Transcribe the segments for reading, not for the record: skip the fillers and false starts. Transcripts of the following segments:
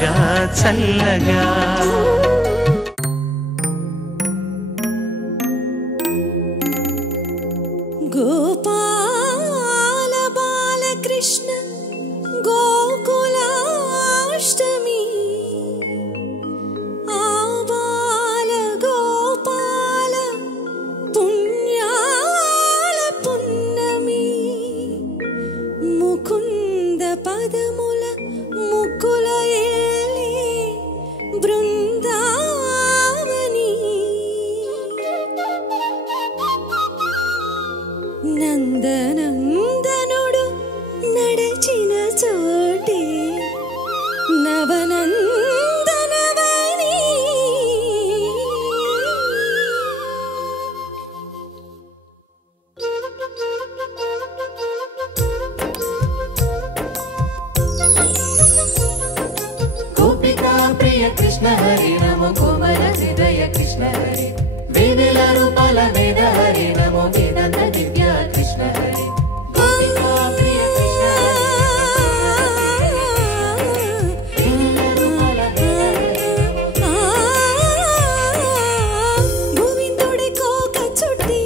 చల్లగా చల్లగా గోపాల బాలకృష్ణ గోకులాష్టమి ఆ బాల గోపాల పుణ్యాల పున్నమి ముకుంద పదముల ముకుల ఎల్లే బృందావని నందనందనుడు నడచిన చోటే నవనందనవని గోపికా ప్రియ కృష్ణ హరి నమో కోమల హృదయ కృష్ణ హరి వేవేల రూపాల వేద హరి నమో వేదాంత దివ్య కృష్ణ హరి గోపికా ప్రియ కృష్ణ గోవిందుడి కోక చుట్టి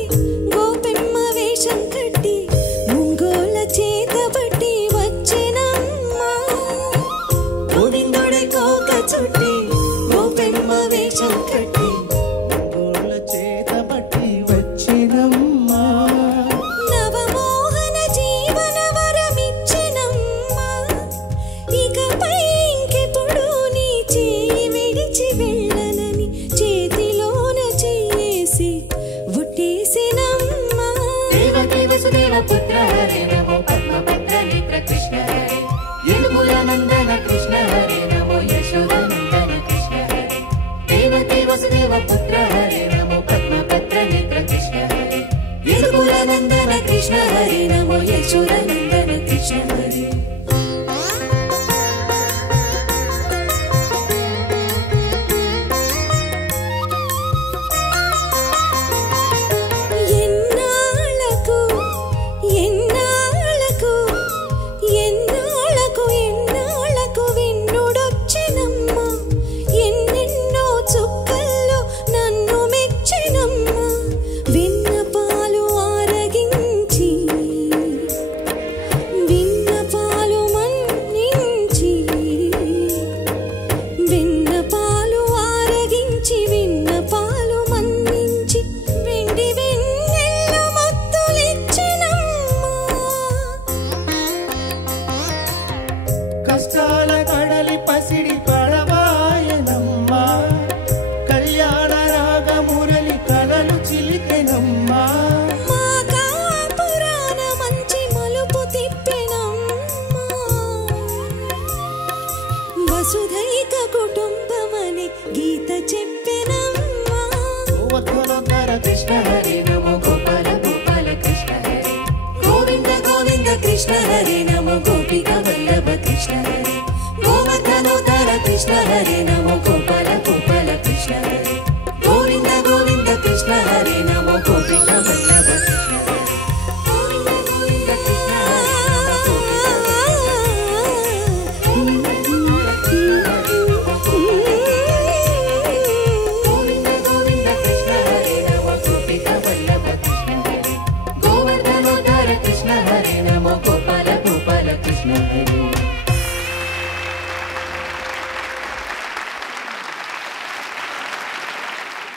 గోపెమ్మ వేషం కట్టి ముంగోల చేత బట్టి వచ్చెనమ్మ గోవిందుడి కోక చుట్టి గోపెమ్మ వేషం కట్టి గోళ్ళ చేత పట్టి వచ్చినమ్మా నవమోహన జీవన వరమిచ్చెనమ్మ ఇకపై ఇంకెప్పుడు నీ చేయి విడిచి వెళ్ళనని చేతిలోన చేసి ఒట్టేసినమ్మ దేవకీ వసుదేవ పుత్ర హరి నమో పద్మపత్ర నేత్ర కృష్ణ హరి యదుకుల నందన కృష్ణ హరి నమో యశోదానందన కృష్ణ హరి దేవకీ వసుదేవ పుత్ర హరి నమో పద్మపత్ర నేత్ర కృష్ణ హరి యదుకుల నందన కృష్ణ హరి నమో యశోదానందన కృష్ణ హరి ఎన్నాళ్ళకు ఎన్నాళ్ళకు ఎన్నాళ్ళకు ఎన్నాళ్ళకు వెన్నుడొచ్చెనమ్మ ఎన్నెన్నో చుక్కల్లో నన్ను మెచ్చెనమ్మ విన్నపాలు ఆరగించి విన్నపాలు మన్నించి విన్నపాలు ఆరగించి విన్నపాలు మన్నించి వెండి వెన్నెల్ల ముత్తులిచ్చెనమ్మ కష్టాల కడలి పసిడి పడవాయనమ్మా కళ్యాణ రాగ మురళి కలలు చిలికెనమ్మా మా కాపురాన మంచి మలుపు తిప్పెనమ్మ వసుధైక కుటుంబమని గీత చెప్పెనమ్మ వద్దనొద్దర కృష్ణ